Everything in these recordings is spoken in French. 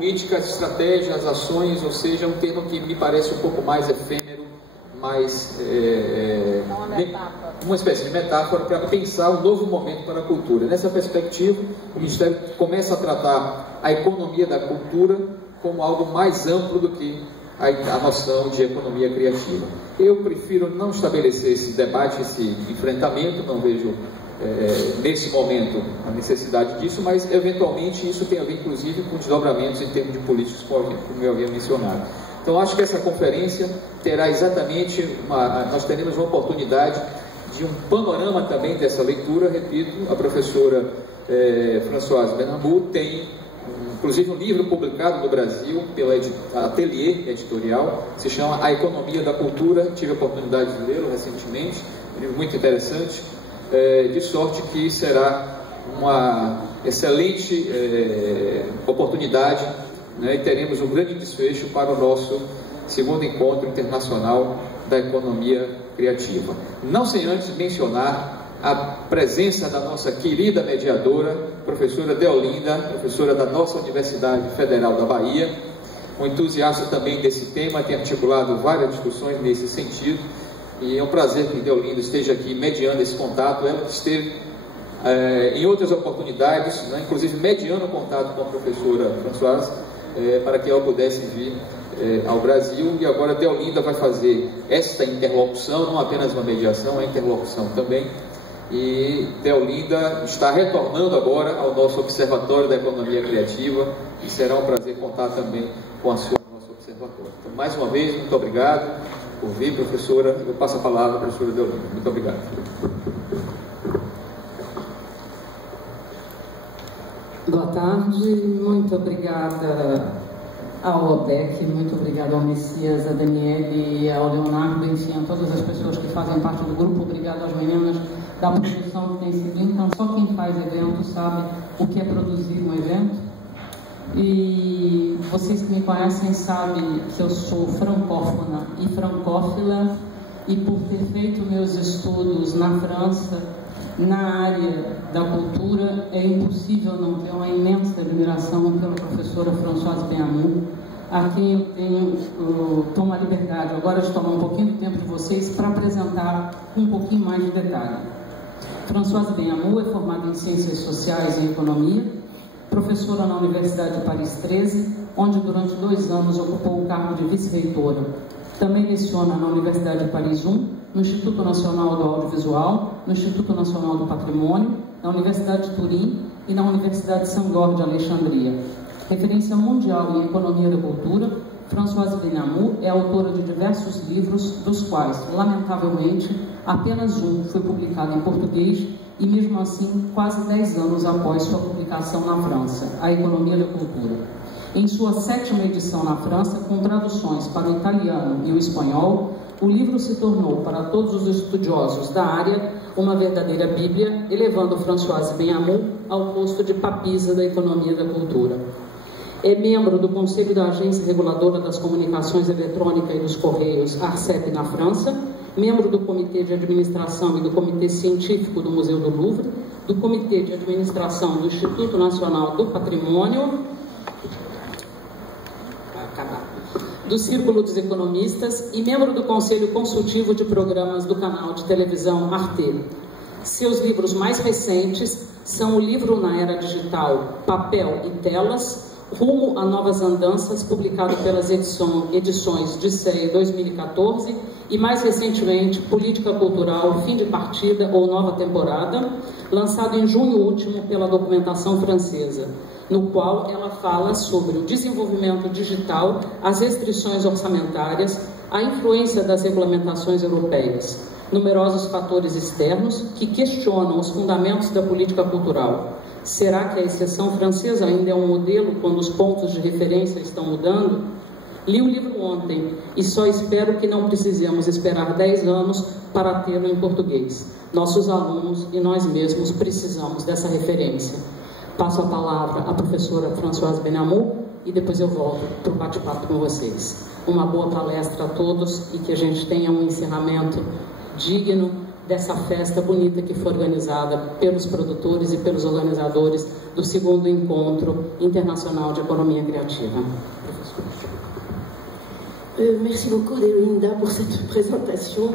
Políticas, estratégias, ações, ou seja, um termo que me parece um pouco mais efêmero, mais uma espécie de metáfora para pensar um novo momento para a cultura. Nessa perspectiva, o Ministério começa a tratar a economia da cultura como algo mais amplo do que a noção de economia criativa. Eu prefiro não estabelecer esse debate, esse enfrentamento, não vejo nesse momento a necessidade disso, mas eventualmente isso tem a ver inclusive com desdobramentos em termos de políticos, como eu havia mencionado. Então acho que essa conferência terá exatamente nós teremos uma oportunidade de um panorama também dessa leitura. Repito, a professora Françoise Benamou tem inclusive um livro publicado no Brasil pela Atelier Editorial, se chama A Economia da Cultura. Tive a oportunidade de lê-lo recentemente, um livro muito interessante, de sorte que será uma excelente oportunidade, né, e teremos um grande desfecho para o nosso segundo encontro internacional da economia criativa. Não sem antes mencionar a presença da nossa querida mediadora, professora Deolinda, professora da nossa Universidade Federal da Bahia, um entusiasta também desse tema, tem articulado várias discussões nesse sentido, e é um prazer que Deolinda esteja aqui mediando esse contato. Ela esteve em outras oportunidades, né, inclusive mediando o contato com a professora Françoise, para que ela pudesse vir ao Brasil, e agora Deolinda vai fazer esta interlocução, não apenas uma mediação, a interlocução também. E Deolinda está retornando agora ao nosso Observatório da Economia Criativa, e será um prazer contar também com a sua nosso observatório. Então, mais uma vez, muito obrigado por vir, professora. Eu passo a palavra à professora Deolinda. Muito obrigado. Boa tarde, muito obrigada ao ODEC, muito obrigada ao Messias, a Daniele, ao Leonardo, enfim, a todas as pessoas que fazem parte do grupo. Obrigado às meninas da produção que tem sido. Então, só quem faz evento sabe o que é produzir um evento. E vocês que me conhecem sabem que eu sou francófona e francófila, e por ter feito meus estudos na França, na área da cultura, é impossível não ter uma imensa admiração pela professora Françoise Benamou, a quem eu tomo a liberdade agora de tomar um pouquinho do tempo de vocês para apresentar um pouquinho mais de detalhe. Françoise Benamou é formada em Ciências Sociais e Economia, professora na Universidade de Paris 13, onde durante 2 anos ocupou o cargo de vice-reitora. Também leciona na Universidade de Paris 1, no Instituto Nacional do Audiovisual, no Instituto Nacional do Patrimônio, na Universidade de Turim e na Universidade de Saint-Goard de Alexandria. Referência mundial em economia da cultura, Françoise Benamou é autora de diversos livros, dos quais, lamentavelmente, apenas um foi publicado em português, e mesmo assim, quase 10 anos após sua publicação na França, A Economia da Cultura. Em sua 7ª edição na França, com traduções para o italiano e o espanhol, o livro se tornou, para todos os estudiosos da área, uma verdadeira bíblia, elevando Françoise Benamou ao posto de papisa da economia da cultura. É membro do Conselho da Agência Reguladora das Comunicações Eletrônicas e dos Correios, ARCEP, na França, membro do Comitê de Administração e do Comitê Científico do Museu do Louvre, do Comitê de Administração do Instituto Nacional do Patrimônio, do Círculo dos Economistas e membro do Conselho Consultivo de Programas do canal de televisão Arte. Seus livros mais recentes são o livro Na Era Digital, Papel e Telas, Rumo a Novas Andanças, publicado pelas edições Dicéia 2014, e mais recentemente Política Cultural, Fim de Partida ou Nova Temporada, lançado em junho último pela Documentação Francesa, no qual ela fala sobre o desenvolvimento digital, as restrições orçamentárias, a influência das regulamentações europeias, numerosos fatores externos que questionam os fundamentos da política cultural. Será que a exceção francesa ainda é um modelo quando os pontos de referência estão mudando? Li o livro ontem e só espero que não precisemos esperar 10 anos para tê-lo em português. Nossos alunos e nós mesmos precisamos dessa referência. Passo a palavra à professora Françoise Benamou e depois eu volto para o bate-papo com vocês. Uma boa palestra a todos e que a gente tenha um encerramento digno dessa festa bonita que foi organizada pelos produtores e pelos organizadores do segundo Encontro Internacional de Economia Criativa. Merci beaucoup Delinda pour cette présentation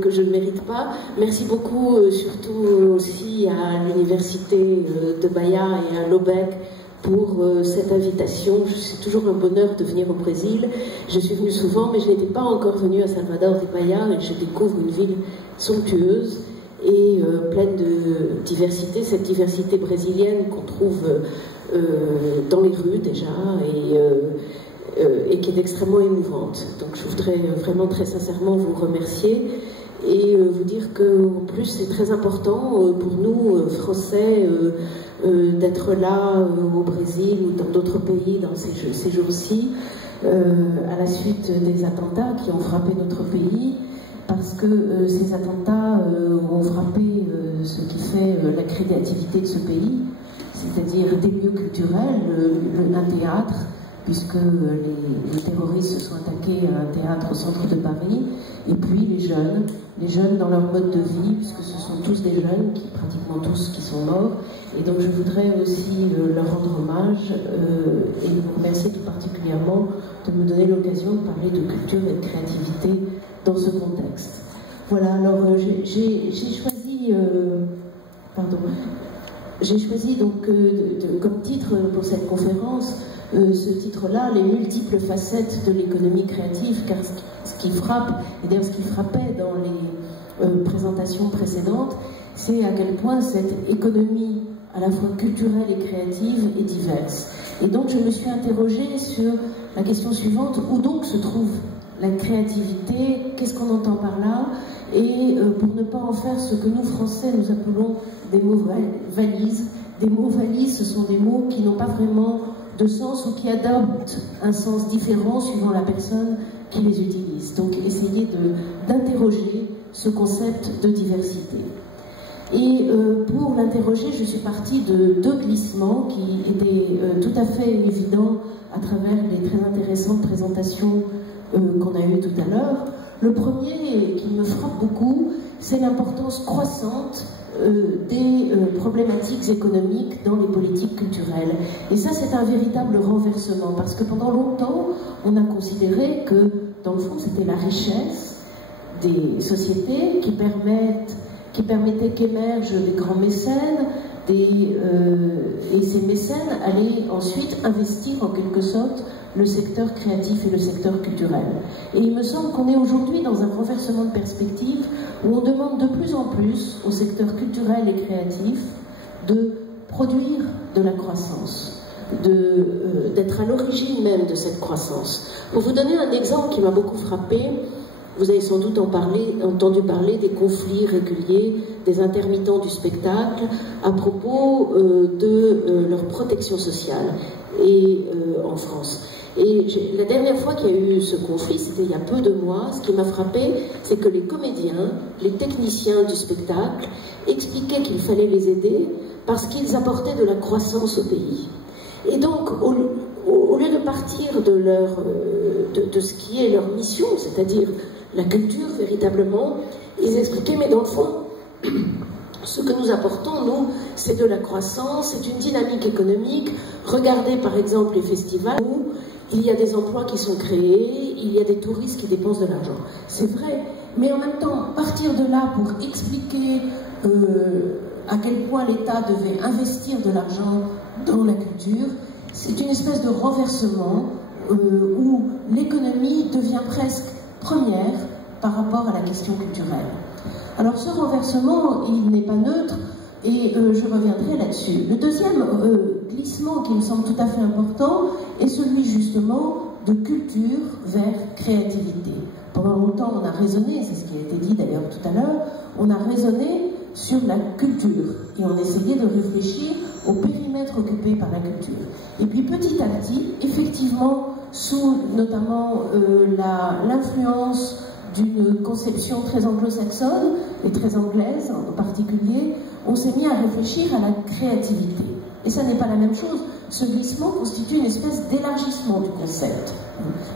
que je ne mérite pas. Merci beaucoup surtout aussi à l'université de Bahia et à l'OBEC pour cette invitation. C'est toujours un bonheur de venir au Brésil. Je suis venue souvent, mais je n'étais pas encore venue à Salvador de Bahia et je découvre une ville somptueuse et pleine de diversité, cette diversité brésilienne qu'on trouve dans les rues déjà et qui est extrêmement émouvante. Donc je voudrais vraiment très sincèrement vous remercier et vous dire qu'en plus c'est très important pour nous, Français, d'être là au Brésil ou dans d'autres pays dans ces jours-ci, à la suite des attentats qui ont frappé notre pays, parce que ces attentats ont frappé ce qui fait la créativité de ce pays, c'est-à-dire des lieux culturels, un théâtre, puisque les terroristes se sont attaqués à un théâtre au centre de Paris, et puis les jeunes dans leur mode de vie, puisque ce sont tous des jeunes, pratiquement tous qui sont morts, et donc je voudrais aussi leur rendre hommage et vous remercier tout particulièrement de me donner l'occasion de parler de culture et de créativité dans ce contexte. Voilà, alors j'ai choisi donc comme titre pour cette conférence ce titre-là, les multiples facettes de l'économie créative, car ce qui frappe, et d'ailleurs ce qui frappait dans les présentations précédentes, c'est à quel point cette économie à la fois culturelle et créative est diverse. Et donc je me suis interrogée sur la question suivante, où donc se trouve la créativité, qu'est-ce qu'on entend par là, et pour ne pas en faire ce que nous Français nous appelons des mots valises. Des mots valises, ce sont des mots qui n'ont pas vraiment de sens ou qui adoptent un sens différent suivant la personne qui les utilise. Donc essayer d'interroger ce concept de diversité. Et pour l'interroger, je suis partie de deux glissements qui étaient tout à fait évidents à travers les très intéressantes présentations qu'on a eues tout à l'heure. Le premier, qui me frappe beaucoup, c'est l'importance croissante des problématiques économiques dans les politiques culturelles. Et ça, c'est un véritable renversement, parce que pendant longtemps, on a considéré que, dans le fond, c'était la richesse des sociétés qui permettait qu'émergent des grands mécènes, et ces mécènes allaient ensuite investir en quelque sorte le secteur créatif et le secteur culturel. Et il me semble qu'on est aujourd'hui dans un renversement de perspective où on demande de plus en plus au secteur culturel et créatif de produire de la croissance, d'être à l'origine même de cette croissance. Pour vous donner un exemple qui m'a beaucoup frappé, vous avez sans doute entendu parler des conflits réguliers des intermittents du spectacle à propos de leur protection sociale en France. Et la dernière fois qu'il y a eu ce conflit, c'était il y a peu de mois. Ce qui m'a frappé, c'est que les comédiens, les techniciens du spectacle expliquaient qu'il fallait les aider parce qu'ils apportaient de la croissance au pays. Et donc, au lieu de partir de ce qui est leur mission, c'est-à-dire la culture véritablement, ils expliquaient, mais dans le fond, ce que nous apportons, nous, c'est de la croissance, c'est une dynamique économique. Regardez par exemple les festivals où il y a des emplois qui sont créés, il y a des touristes qui dépensent de l'argent. C'est vrai, mais en même temps, partir de là pour expliquer à quel point l'État devait investir de l'argent dans la culture, c'est une espèce de renversement où l'économie devient presque première par rapport à la question culturelle. Alors ce renversement, il n'est pas neutre, et je reviendrai là-dessus. Le deuxième glissement qui me semble tout à fait important est celui justement de culture vers créativité. Pendant longtemps, on a raisonné, c'est ce qui a été dit d'ailleurs tout à l'heure, on a raisonné sur la culture et on essayait de réfléchir au périmètre occupé par la culture. Et puis petit à petit, effectivement, sous notamment l'influence d'une conception très anglo-saxonne et très anglaise en particulier, on s'est mis à réfléchir à la créativité. Et ça n'est pas la même chose. Ce glissement constitue une espèce d'élargissement du concept.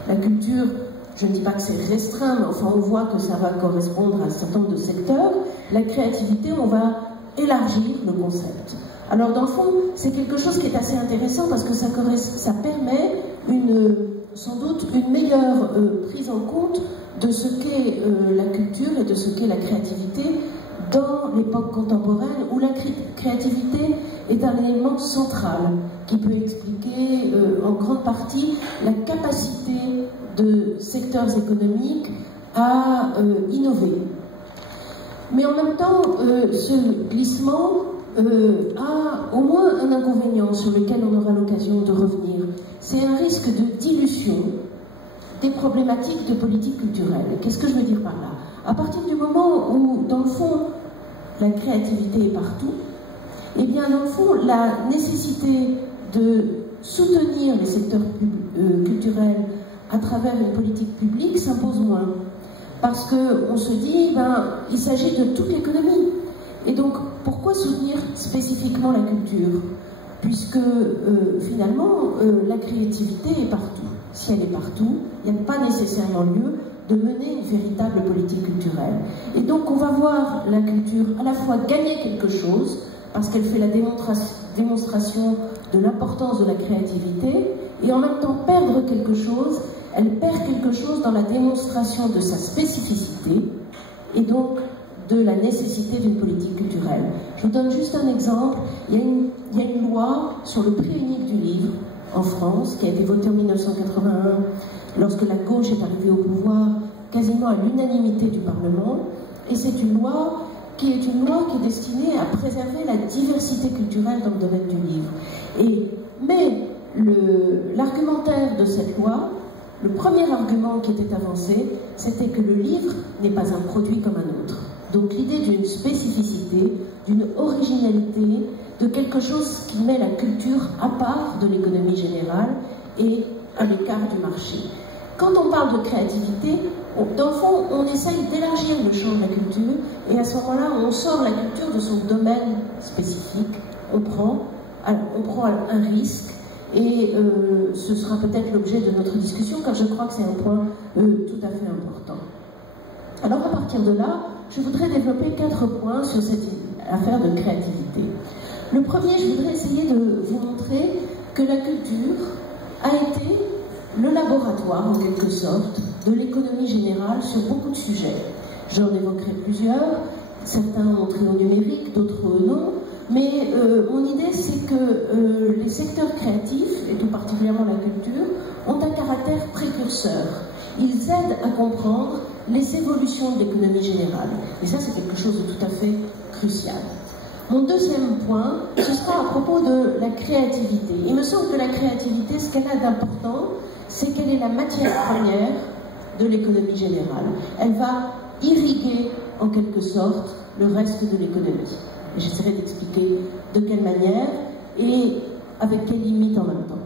La culture, je ne dis pas que c'est restreint, mais enfin on voit que ça va correspondre à un certain nombre de secteurs. La créativité, on va élargir le concept. Alors dans le fond, c'est quelque chose qui est assez intéressant parce que ça permet sans doute une meilleure prise en compte de ce qu'est la culture et de ce qu'est la créativité dans l'époque contemporaine où la créativité est un élément central qui peut expliquer en grande partie la capacité de secteurs économiques à innover. Mais en même temps, ce glissement a au moins un inconvénient sur lequel on aura l'occasion de revenir. C'est un risque de dilution des problématiques de politique culturelle. Qu'est-ce que je veux dire par là? À partir du moment où, dans le fond, la créativité est partout, eh bien, dans le fond, la nécessité de soutenir les secteurs culturels à travers une politique publique s'impose moins. Parce qu'on se dit, il s'agit de toute l'économie. Et donc, pourquoi soutenir spécifiquement la culture? Puisque, finalement, la créativité est partout. Si elle est partout, il n'y a pas nécessairement lieu de mener une véritable politique culturelle. Et donc, on va voir la culture à la fois gagner quelque chose, parce qu'elle fait la démonstration de l'importance de la créativité, et en même temps perdre quelque chose. Elle perd quelque chose dans la démonstration de sa spécificité, et donc de la nécessité d'une politique culturelle. Je vous donne juste un exemple. Il y a une loi sur le prix unique du livre en France, qui a été votée en 1981, lorsque la gauche est arrivée au pouvoir, quasiment à l'unanimité du Parlement, et c'est une loi qui est destinée à préserver la diversité culturelle dans le domaine du livre. Mais l'argumentaire de cette loi, le premier argument qui était avancé, c'était que le livre n'est pas un produit comme un autre. Donc l'idée d'une spécificité, d'une originalité, de quelque chose qui met la culture à part de l'économie générale et à l'écart du marché. Quand on parle de créativité, dans le fond, on essaye d'élargir le champ de la culture, et à ce moment-là, on sort la culture de son domaine spécifique, on prend un risque, et ce sera peut-être l'objet de notre discussion, car je crois que c'est un point tout à fait important. Alors à partir de là, je voudrais développer 4 points sur cette affaire de créativité. Le premier, je voudrais essayer de vous montrer que la culture a été le laboratoire, en quelque sorte, de l'économie générale sur beaucoup de sujets. J'en évoquerai plusieurs, certains ont trait au numérique, d'autres non, mais mon idée c'est que les secteurs créatifs, et tout particulièrement la culture, ont un caractère précurseur. Ils aident à comprendre les évolutions de l'économie générale. Et ça, c'est quelque chose de tout à fait crucial. Mon deuxième point, ce sera à propos de la créativité. Il me semble que la créativité, ce qu'elle a d'important, c'est qu'elle est la matière première de l'économie générale. Elle va irriguer, en quelque sorte, le reste de l'économie. J'essaierai d'expliquer de quelle manière et avec quelles limites en même temps.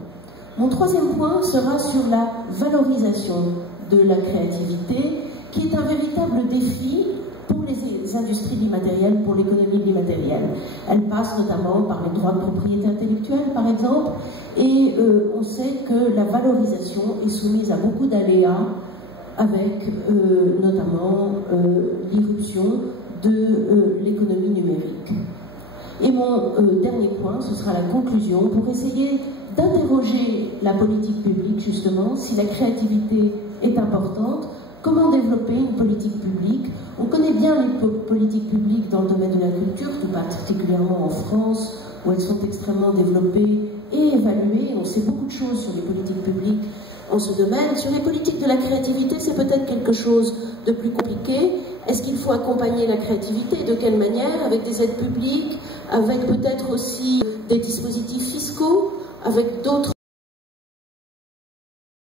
Mon troisième point sera sur la valorisation de la créativité, qui est un véritable défi pour les industries de l'immatériel, pour l'économie de l'immatériel. Elle passe notamment par les droits de propriété intellectuelle, par exemple, et on sait que la valorisation est soumise à beaucoup d'aléas, avec notamment l'irruption de l'économie numérique. Et mon dernier point, ce sera la conclusion, pour essayer d'interroger la politique publique, justement, si la créativité est importante. Comment développer une politique publique? On connaît bien les politiques publiques dans le domaine de la culture, tout particulièrement en France, où elles sont extrêmement développées et évaluées. On sait beaucoup de choses sur les politiques publiques en ce domaine. Sur les politiques de la créativité, c'est peut-être quelque chose de plus compliqué. Est-ce qu'il faut accompagner la créativité? De quelle manière? Avec des aides publiques, avec peut-être aussi des dispositifs fiscaux, avec d'autres